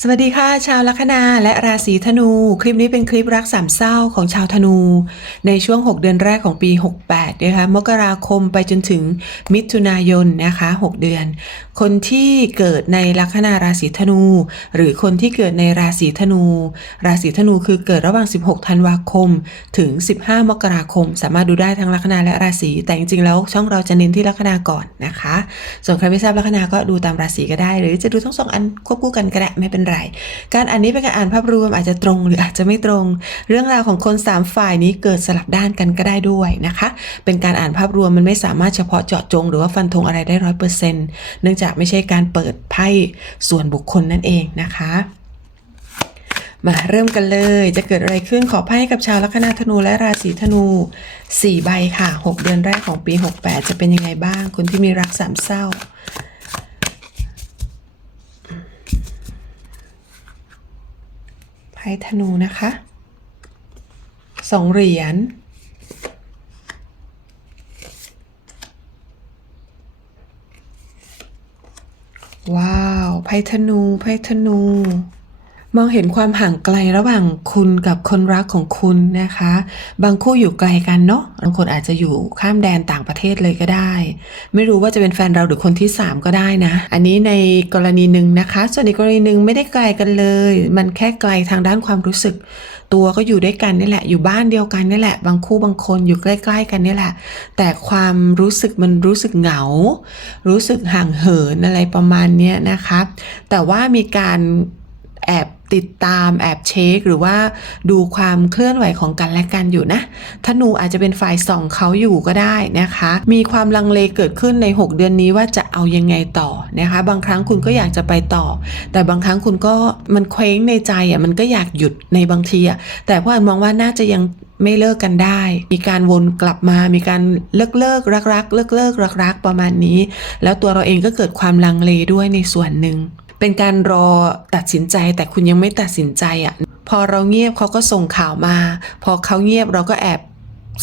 สวัสดีค่ะ ชาวลัคนาและราศีธนู คลิปนี้เป็นคลิปรักสามเศร้าของชาวธนู ในช่วง 6 เดือนแรกของปี 68 นะคะมกราคมไปจนถึงมิถุนายนนะคะ 6 เดือน คนที่เกิดในลัคนาราศีธนู หรือคนที่เกิดในราศีธนู ราศีธนูคือเกิดระหว่าง 16 ธันวาคม ถึง 15 มกราคม สามารถดูได้ทั้งลัคนาและราศีแต่จริงๆแล้วช่องเราจะเน้นที่ลัคนาก่อนนะคะ ส่วนใครไม่ทราบลัคนาก็ดูตามราศีก็ได้ หรือจะดูทั้งสองอันควบคู่กันก็ได้ไม่เป็นไร การอ่านนี้เป็นการอ่านภาพรวมอาจจะตรงหรืออาจจะไม่ตรง เรื่องราวของคนสามฝ่ายนี้เกิดสลับด้านกันก็ได้ด้วยนะคะ เป็นการอ่านภาพรวมมันไม่สามารถเฉพาะเจาะจง หรือว่าฟันธงอะไรได้ร้อยเปอร์เซ็นต์เนื่องจากไม่ใช่การเปิดไพ่ส่วนบุคคลนั่นเองนะคะมาเริ่มกันเลย จะเกิดอะไรขึ้นขอไพ่ให้กับชาวลัคนาธนูและราศีธนู 4 ใบค่ะ 6 เดือนแรกของปี 68 จะเป็นยังไงบ้าง คนที่มีรักสามเศร้า พ่ธนูนะคะสองเหรียญว้าวไพ่ธนูไพ่ธนู มองเห็นความห่างไกลระหว่างคุณกับคนรักของคุณนะคะ บางคู่อยู่ไกลกันเนาะบางคนอาจจะอยู่ข้ามแดนต่างประเทศเลยก็ได้ ไม่รู้ว่าจะเป็นแฟนเราหรือคนที่ 3 ก็ได้นะ อันนี้ในกรณีหนึ่งนะคะ ส่วนอีกกรณีหนึ่งไม่ได้ไกลกันเลย มันแค่ไกลทางด้านความรู้สึก ตัวก็อยู่ด้วยกันนี่แหละ อยู่บ้านเดียวกันนี่แหละ บางคู่บางคนอยู่ใกล้ ๆ กันนี่แหละ แต่ความรู้สึกมันรู้สึกเหงา รู้สึกห่างเหินอะไรประมาณนี้นะคะ แต่ว่ามีการแอบ ติดตามแอบเช็คหรือว่าดูความเคลื่อนไหวของกันและกันอยู่นะธนูอาจจะเป็นฝ่ายส่องเขาอยู่ก็ได้นะคะ มีความลังเลเกิดขึ้นใน 6 เดือนนี้ว่าจะเอายังไงต่อนะคะ บางครั้งคุณก็อยากจะไปต่อ แต่บางครั้งคุณก็มันเคว้งในใจอะมันก็อยากหยุดในบางทีอะแต่พ่ออันมองว่าน่าจะยังไม่เลิกกันได้ มีการวนกลับมา มีการเลิกเลิกรักรักเลิกเลิกรักรักประมาณนี้ แล้วตัวเราเองก็เกิดความลังเลด้วยในส่วนหนึ่ง เป็นการรอตัดสินใจแต่คุณยังไม่ตัดสินใจอะ พอเราเงียบเขาก็ส่งข่าวมา พอเขาเงียบเราก็แอบ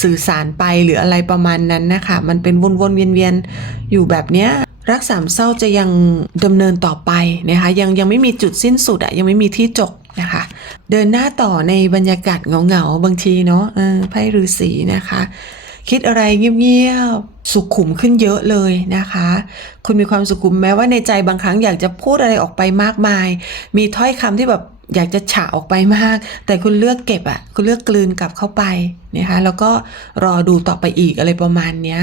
สื่อสารไปหรืออะไรประมาณนั้นนะคะ มันเป็นวนๆเวียนๆอยู่แบบเนี้ยรักสามเศร้าจะยังดำเนินต่อไปนะคะ ยังยังไม่มีจุดสิ้นสุดอะยังไม่มีที่จบนะคะ เดินหน้าต่อในบรรยากาศเหงาๆบางทีเนาะไพ่ฤาษีนะคะ คิดอะไรเงียบๆ สุขุมขึ้นเยอะเลยนะคะ คุณมีความสุขุมแม้ว่าในใจบางครั้งอยากจะพูดอะไรออกไปมากมาย มีถ้อยคำที่แบบอยากจะฉะออกไปมาก แต่คุณเลือกเก็บอะคุณเลือกกลืนกลับเข้าไปนะคะแล้วก็รอดูต่อไปอีกอะไรประมาณเนี้ย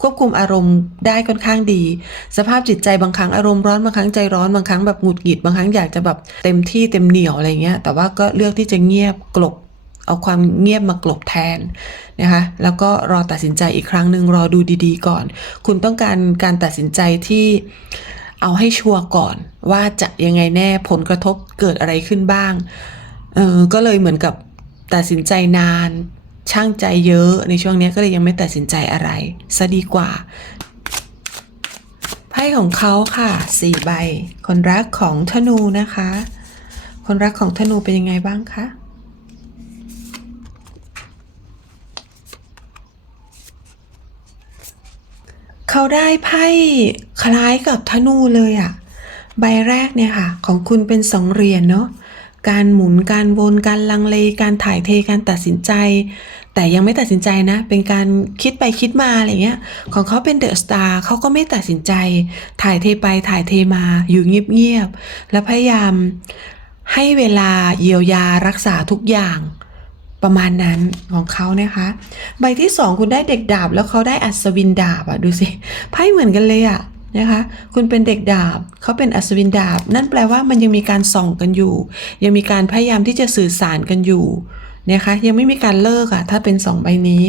ควบคุมอารมณ์ได้ค่อนข้างดี สภาพจิตใจบางครั้งอารมณ์ร้อนบางครั้งใจร้อนบางครั้งแบบหงุดหงิดบางครั้งอยากจะแบบเต็มที่เต็มเหนียวอะไรเงี้ยแต่ว่าก็เลือกที่จะเงียบกลบ เอาความเงียบมากลบแทนนะคะแล้วก็รอตัดสินใจอีกครั้งหนึ่งรอดูดีๆ ก่อน คุณต้องการการตัดสินใจที่เอาให้ชัวร์ก่อนว่าจะยังไงแน่ผลกระทบเกิดอะไรขึ้นบ้างเออก็เลยเหมือนกับตัดสินใจนานช่างใจเยอะในช่วงนี้ก็เลยยังไม่ตัดสินใจอะไรซะดีกว่าไพ่ของเขาค่ะสี่ใบ คนรักของธนูนะคะ คนรักของธนูเป็นยังไงบ้างคะ เขาได้ไพ่คล้ายกับธนูเลยอะใบแรกเนี่ยค่ะ ของคุณเป็นสองเหรียญเนาะการหมุนการวนการลังเลการถ่ายเทการตัดสินใจ แต่ยังไม่ตัดสินใจนะ เป็นการคิดไปคิดมาอะไรเงี้ย ของเขาเป็นเดอะสตาร์เขาก็ไม่ตัดสินใจ ถ่ายเทไปถ่ายเทมาอยู่เงียบๆและพยายามให้เวลาเยียวยารักษาทุกอย่าง ประมาณนั้นของเขานะคะ ใบที่สองคุณได้เด็กดาบ แล้วเขาได้อัศวินดาบอะดูสิไพ่เหมือนกันเลยอะนะคะคุณเป็นเด็กดาบเขาเป็นอัศวินดาบ นั่นแปลว่ามันยังมีการส่องกันอยู่ ยังมีการพยายามที่จะสื่อสารกันอยู่ นะคะยังไม่มีการเลิกอะถ้าเป็นสองใบนี้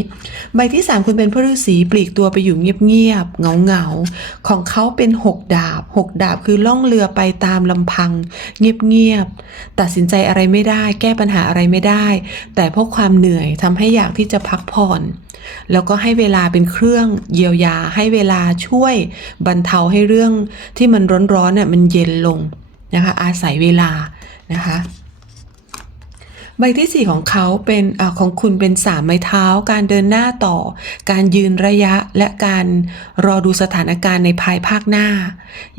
ใบที่สามคุณเป็นพระฤาษีปลีกตัวไปอยู่เงียบๆเงาๆ ของเขาเป็นหกดาบหกดาบคือล่องเรือไปตามลำพัง เงียบๆตัดสินใจอะไรไม่ได้ แก้ปัญหาอะไรไม่ได้ แต่เพราะความเหนื่อยทำให้อยากที่จะพักผ่อน แล้วก็ให้เวลาเป็นเครื่องเยียวยาให้เวลาช่วยบรรเทาให้เรื่องที่มันร้อนๆน่ะมันเย็นลงนะคะอาศัยเวลานะคะ ใบที่สี่ของเขาเป็นอของคุณเป็นสามไม้เท้า การเดินหน้าต่อ การยืนระยะและการรอดูสถานการณ์ในภายภาคหน้า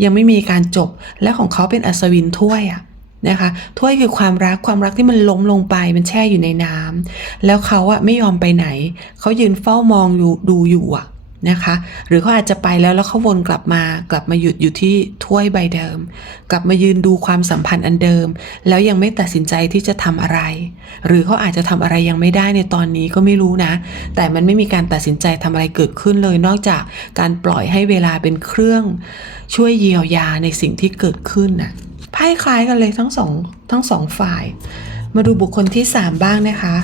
ยังไม่มีการจบและของเขาเป็นอัศวินถ้วยอะนะคะถ้วยคือความรักความรักที่มันล้มลงไปมันแช่อยู่ในน้ำแล้วเขาอะไม่ยอมไปไหน เขายืนเฝ้ามองอยู่ดูอยู่อะ นะคะ หรือเขาอาจจะไปแล้วแล้วเขาวนกลับมากลับมาหยุดอยู่ที่ถ้วยใบเดิม กลับมายืนดูความสัมพันธ์อันเดิม แล้วยังไม่ตัดสินใจที่จะทำอะไร หรือเขาอาจจะทำอะไรยังไม่ได้ในตอนนี้ก็ไม่รู้นะ แต่มันไม่มีการตัดสินใจทำอะไรเกิดขึ้นเลย นอกจากการปล่อยให้เวลาเป็นเครื่อง ช่วยเยียวยาในสิ่งที่เกิดขึ้นน่ะไพ่คล้ายกันเลยทั้งสองทั้งสองฝ่าย มาดูบุคคลที่สามบ้างนะคะ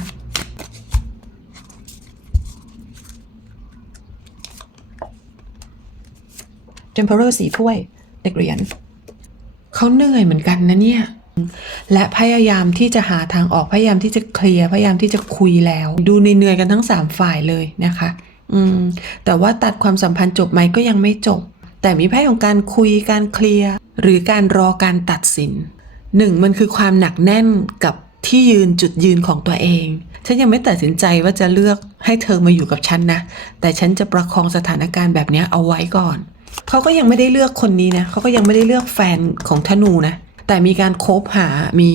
เ e มเพอเรอร์สีถ้วย เด็กเหรียญเขาเหนื่อยเหมือนกันนะเนี่ย และพยายามที่จะหาทางออกพยายามที่จะเคลียร์พยายามที่จะคุยแล้ว ดูเหนื่อยๆกันทั้งสามฝ่ายเลยนะคะ อืม แต่ว่าตัดความสัมพันธ์จบไหมก็ยังไม่จบ แต่มีไพ่ของการคุยการเคลียร์หรือการรอการตัดสินหนึ่งมันคือความหนักแน่นกับที่ยืนจุดยืนของตัวเอง ฉันยังไม่ตัดสินใจว่าจะเลือกให้เธอมาอยู่กับฉันนะ แต่ฉันจะประคองสถานการณ์แบบนี้เอาไว้ก่อน เขาก็ยังไม่ได้เลือกคนนี้นะเขาก็ยังไม่ได้เลือกแฟนของธนูนะ แต่มีการคบหามี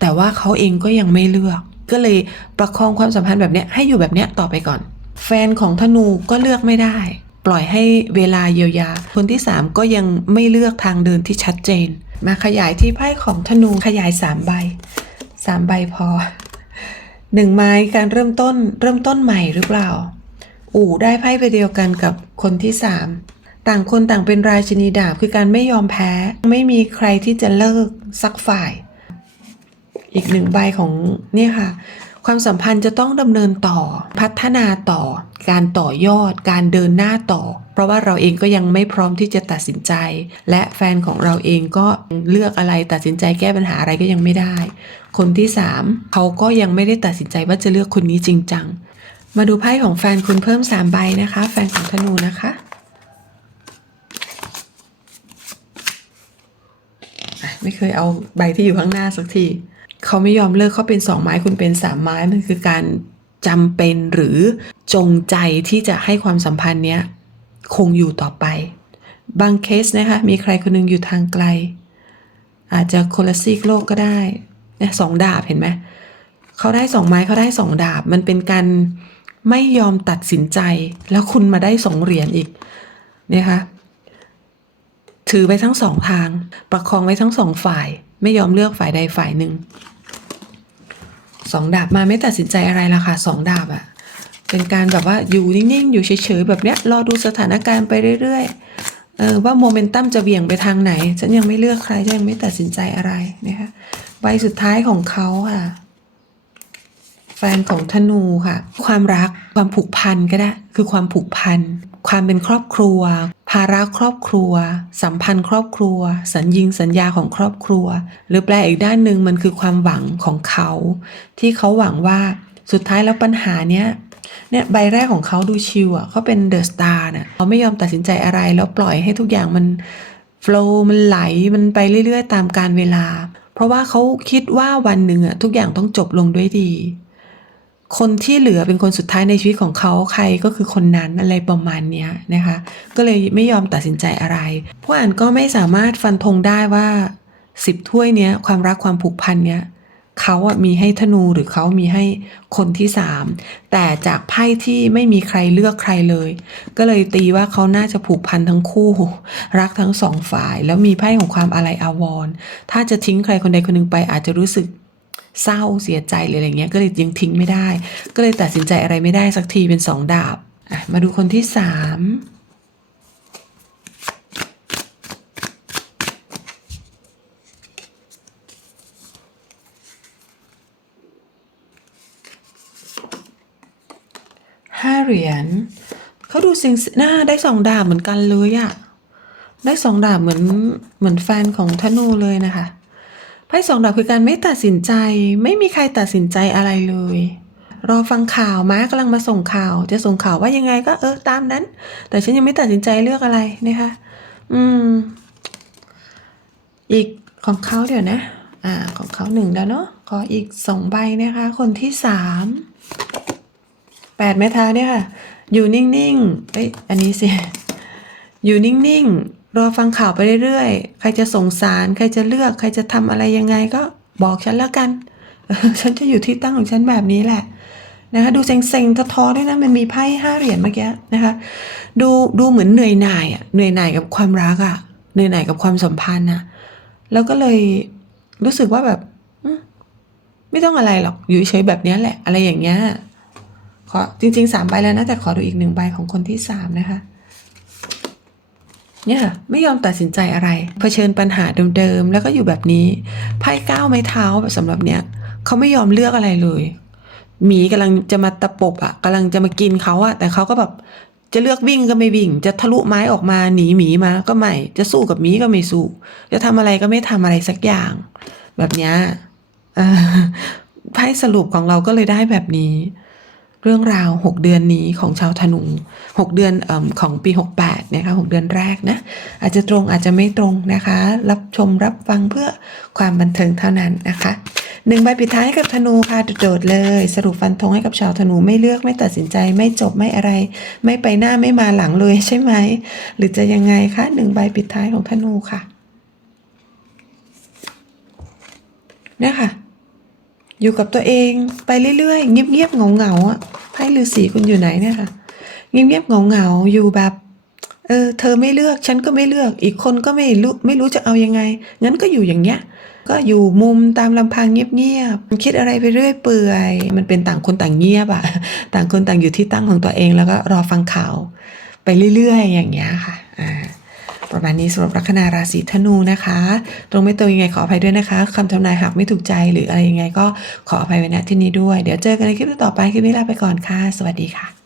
แต่ว่าเขาเองก็ยังไม่เลือก ก็เลยประคองความสัมพันธ์แบบเนี้ยให้อยู่แบบเนี้ยต่อไปก่อน แฟนของธนูก็เลือกไม่ได้ ปล่อยให้เวลาเยียวยา คนที่ 3 ก็ยังไม่เลือกทางเดินที่ชัดเจน มาขยายที่ไพ่ของธนูขยาย 3 ใบ 3 ใบพอหนึ่งไม้การเริ่มต้นเริ่มต้นใหม่หรือเปล่า อู่ได้ไพ่ไปเดียวกันกับคนที่สาม ต่างคนต่างเป็นราชินีดาบคือการไม่ยอมแพ้ ไม่มีใครที่จะเลิกสักฝ่าย อีกหนึ่งใบของเนี่ยค่ะ ความสัมพันธ์จะต้องดำเนินต่อ พัฒนาต่อ การต่อยอด การเดินหน้าต่อ เพราะว่าเราเองก็ยังไม่พร้อมที่จะตัดสินใจ และแฟนของเราเองก็เลือกอะไรตัดสินใจแก้ปัญหาอะไรก็ยังไม่ได้ คนที่สามเขาก็ยังไม่ได้ตัดสินใจว่าจะเลือกคนนี้จริงจังมาดูไพ่ของแฟนคุณเพิ่มสามใบนะคะ แฟนของธนูนะคะ อะ ไม่เคยเอาใบที่อยู่ข้างหน้าสักทีเขาไม่ยอมเลิกเขาเป็นสองไม้คุณเป็นสามไม้มันคือการจำเป็นหรือจงใจที่จะให้ความสัมพันธ์เนี้ยคงอยู่ต่อไป บางเคสนะคะมีใครคนหนึงอยู่ทางไกล อาจจะคนละซีกโลกก็ได้เนี่ยสองดาบเห็นไหมเขาได้สองไม้เขาได้สองดาบ มันเป็นการไม่ยอมตัดสินใจแล้วคุณมาได้สองเหรียญอีกนะคะ ถือไว้ทั้งสองทาง ประคองไว้ทั้งสองฝ่าย ไม่ยอมเลือกฝ่ายใดฝ่ายหนึ่งสองดาบมาไม่ตัดสินใจอะไรละค่ะสองดาบอะเป็นการแบบว่าอยู่นิ่งๆ อยู่เฉยๆ แบบเนี้ยรอดูสถานการณ์ไปเรื่อยๆเออว่าโมเมนตัมจะเบี่ยงไปทางไหน ฉันยังไม่เลือกใครฉันยังไม่ตัดสินใจอะไรนะคะใบสุดท้ายของเขาค่ะ แฟนของธนูค่ะ ความรักความผูกพันก็ได้ คือความผูกพัน ความเป็นครอบครัว ภาระครอบครัว สัมพันธ์ครอบครัว สัญญิงสัญญาของครอบครัว หรือแปลอีกด้านหนึ่งมันคือความหวังของเขา ที่เขาหวังว่าสุดท้ายแล้วปัญหาเนี้ยเนี่ยใบแรกของเขาดูชิวอะเขาเป็นเดอะสตาร์น่ะเขาไม่ยอมตัดสินใจอะไรแล้วปล่อยให้ทุกอย่างมันโฟล์มันไหลมันไปเรื่อยๆ ตามการเวลา เพราะว่าเขาคิดว่าวันหนึ่งอะทุกอย่างต้องจบลงด้วยดี คนที่เหลือเป็นคนสุดท้ายในชีวิตของเขาใครก็คือคนนั้นอะไรประมาณนี้นะคะ ก็เลยไม่ยอมตัดสินใจอะไรผู้อ่านก็ไม่สามารถฟันธงได้ว่าสิบถ้วยเนี้ยความรักความผูกพันเนี้ยเขาอะมีให้ธนูหรือเขามีให้คนที่สามแต่จากไพ่ที่ไม่มีใครเลือกใครเลย ก็เลยตีว่าเขาน่าจะผูกพันทั้งคู่ รักทั้งสองฝ่าย แล้วมีไพ่ของความอาลัยอาวรณ์ถ้าจะทิ้งใครคนใดคนหนึ่งไปอาจจะรู้สึก เศร้าเสียใจหรืออะไรเงี้ยก็เลยยังทิ้งไม่ได้ ก็เลยตัดสินใจอะไรไม่ได้สักทีเป็นสองดาบมาดูคนที่สามห้าเหรียญเขาดูสิงหน้าได้สองดาบเหมือนกันเลยอะได้สองดาบเหมือนเหมือนแฟนของธนูเลยนะคะ ไพ่สองดาบคือการไม่ตัดสินใจ ไม่มีใครตัดสินใจอะไรเลย รอฟังข่าวม้ากำลังมาส่งข่าว จะส่งข่าวว่ายังไงก็เออตามนั้น แต่ฉันยังไม่ตัดสินใจเลือกอะไรนะคะ อืม อีกของเขาเดี๋ยวนะ อ่า ของเขาหนึ่งแล้วเนาะขออีกสองใบนะคะ คนที่สามแปดไม้เท้าเนี่ยค่ะ อยู่นิ่งๆเอ้ยอันนี้สิอยู่นิ่งๆ รอฟังข่าวไปเรื่อยๆ ใครจะสงสาร ใครจะเลือก ใครจะทำอะไรยังไงก็บอกฉันแล้วกัน ฉันจะอยู่ที่ตั้งของฉันแบบนี้แหละนะคะดูเซ็งๆท้อๆด้วยนะมันมีไพ่ห้าเหรียญเมื่อกี้นะคะดูดูเหมือนเหนื่อยหน่ายอะเหนื่อยหน่ายกับความรักอะเหนื่อยหน่ายกับความสัมพันธ์อะแล้วก็เลยรู้สึกว่าแบบไม่ต้องอะไรหรอกอยู่เฉยๆแบบนี้แหละ อะไรอย่างเงี้ยขอจริงๆสามใบแล้วนะแต่ขอดูอีกหนึ่งใบของคนที่สามนะคะ เนี่ยไม่ยอมตัดสินใจอะไร เผชิญปัญหาเดิมๆ แล้วก็อยู่แบบนี้ไพ่ก้าวไม้เท้าแบบสำหรับเนี้ยเขาไม่ยอมเลือกอะไรเลยหมีกำลังจะมาตะปบอะกำลังจะมากินเขาอะ แต่เขาก็แบบจะเลือกวิ่งก็ไม่วิ่ง จะทะลุไม้ออกมาหนีหมีมาก็ไม่ จะสู้กับหมีก็ไม่สู้ จะทำอะไรก็ไม่ทำอะไรสักอย่าง แบบเนี้ยไพ่สรุปของเราก็เลยได้แบบนี้ เรื่องราว 6 เดือนนี้ของชาวธนู 6 เดือนอของปี 68นะคะ6เดือนแรกนะอาจจะตรงอาจจะไม่ตรงนะคะ รับชมรับฟังเพื่อความบันเทิงเท่านั้นนะคะหนึ่งใบปิดท้ายกับธนูค่ะโดดๆเลย สรุปฟันธงให้กับชาวธนูไม่เลือกไม่ตัดสินใจไม่จบไม่อะไร ไม่ไปหน้าไม่มาหลังเลยใช่ไหม หรือจะยังไงคะหนึ่งใบปิดท้ายของธนูค่ะเนี่ยค่ะ อยู่กับตัวเองไปเรื่อยๆเงียบๆเงาๆอะไพ่ฤาษีคุณอยู่ไหนเนี่ยค่ะเงียบๆเงาๆอยู่แบบเออเธอไม่เลือกฉันก็ไม่เลือก อีกคนก็ไม่รู้ไม่รู้จะเอายังไงงั้นก็อยู่อย่างเงี้ยก็อยู่มุมตามลำพังเงียบๆคิดอะไรไปเรื่อยเปื่อย มันเป็นต่างคนต่างเงียบอะต่างคนต่างอยู่ที่ตั้งของตัวเองแล้วก็รอฟังข่าวไปเรื่อยๆ อย่างเงี้ยค่ะอ่า ประมาณนี้สำหรับลัคนาราศีธนูนะคะ ตรงไม่ตรงยังไงขออภัยด้วยนะคะคำทำนายหากไม่ถูกใจหรืออะไรยังไงก็ขออภัยไว้ณที่นี้ด้วย เดี๋ยวเจอกันในคลิปต่อไปคลิปนี้ลาไปก่อนค่ะ สวัสดีค่ะ